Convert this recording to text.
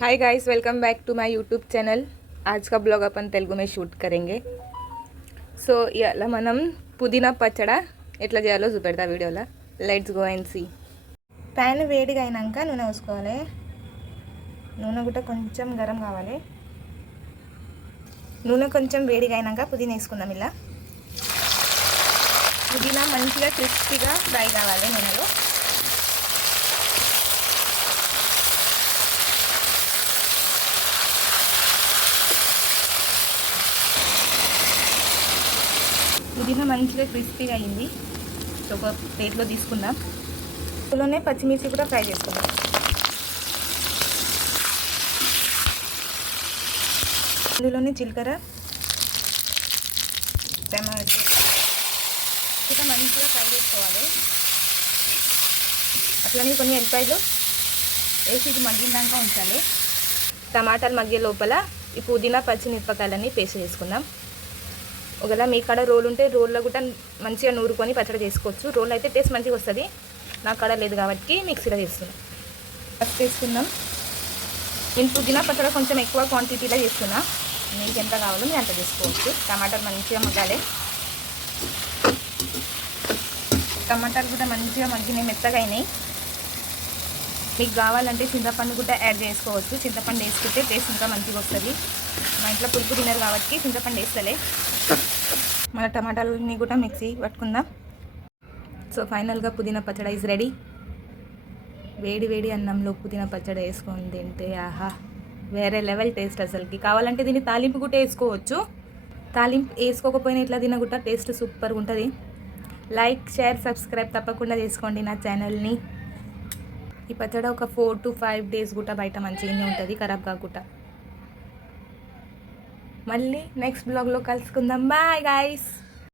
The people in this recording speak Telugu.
Hi guys, welcome back to my YouTube channel. आज का ब्लॉग अपन तेलुगु में షూట్ करेंगे। సో ఇలా మనం పుదీనా పచ్చడ ఎట్లా చేయాలో చూపెడతా వీడియోలో. Let's go and see. Pan వేడిగా అయినాక నూనె పోసుకోవాలి. నూనె కూడా కొంచెం గరం కావాలి. నూనె కొంచెం వేడిగా అయినాక పుదీనా వేసుకుందాం. ఇలా పుదీనా మంచిగా క్రిస్పీగా ఫ్రై కావాలి నూనెలో. పుదీనా మంచిగా క్రిస్పీగా అయింది. ఒక ప్లేట్లో తీసుకుందాం. ఇందులోనే పచ్చిమిర్చి కూడా ఫ్రై చేసుకుందాం. ఇందులోనే జీలకర్ర, టమాటో కూడా మంచిగా ఫ్రై చేసుకోవాలి. అట్లనే కొన్ని ఎల్లిపాయలు వేసి ఇది మగ్గినాక ఉంచాలి. టమాటాలు మగ్గే లోపల ఈ పుదీనా పచ్చిమిరపకాయలన్నీ పేస్ట్ చేసుకుందాం. ఒకవేళ మీ కాడ రోల్ ఉంటే రోల్లో కూడా మంచిగా నూరుకొని పచ్చడి చేసుకోవచ్చు. రోల్ అయితే టేస్ట్ మంచిగా వస్తుంది. నా కాడ లేదు కాబట్టి మిక్సీలో చేస్తున్నాం. ఫస్ట్ వేసుకుందాం. నేను పుదీనా పచ్చడి కొంచెం ఎక్కువ క్వాంటిటీలో చేస్తున్నా. మీకు ఎంత కావాలో మీరు అంత చేసుకోవచ్చు. టమాటాలు మంచిగా మగ్గాలి. టమాటాలు కూడా మంచిగా మగ్గినాయి, మెత్తగా అయినాయి. మీకు కావాలంటే చింతపండు కూడా యాడ్ చేసుకోవచ్చు. చింతపండు వేసుకుంటే టేస్ట్ ఇంకా మంచిగా వస్తుంది. మా ఇంట్లో పులుపు తినరు కాబట్టి చింతపండు వేస్తలే. మన టమాటాలని కూడా మిక్సీ పట్టుకుందాం. సో ఫైనల్గా పుదీనా పచ్చడి ఈజ్ రెడీ. వేడి వేడి అన్నంలో పుదీనా పచ్చడి వేసుకొని తింటే ఆహా వేరే లెవెల్ టేస్ట్. అసలుకి కావాలంటే దీన్ని తాలింపు కూడా వేసుకోవచ్చు. తాలింపు వేసుకోకపోయినా ఇట్లా తినకుండా టేస్ట్ సూపర్గా ఉంటుంది. లైక్, షేర్, సబ్స్క్రైబ్ తప్పకుండా చేసుకోండి నా ఛానల్ని. ఈ పచ్చడి ఒక 4 to 5 days కూడా బయట మంచిగానే ఉంటుంది, ఖరాబ్ కాకుండా. మళ్ళీ నెక్స్ట్ బ్లాగ్లో కలుసుకుందాం. Bye guys.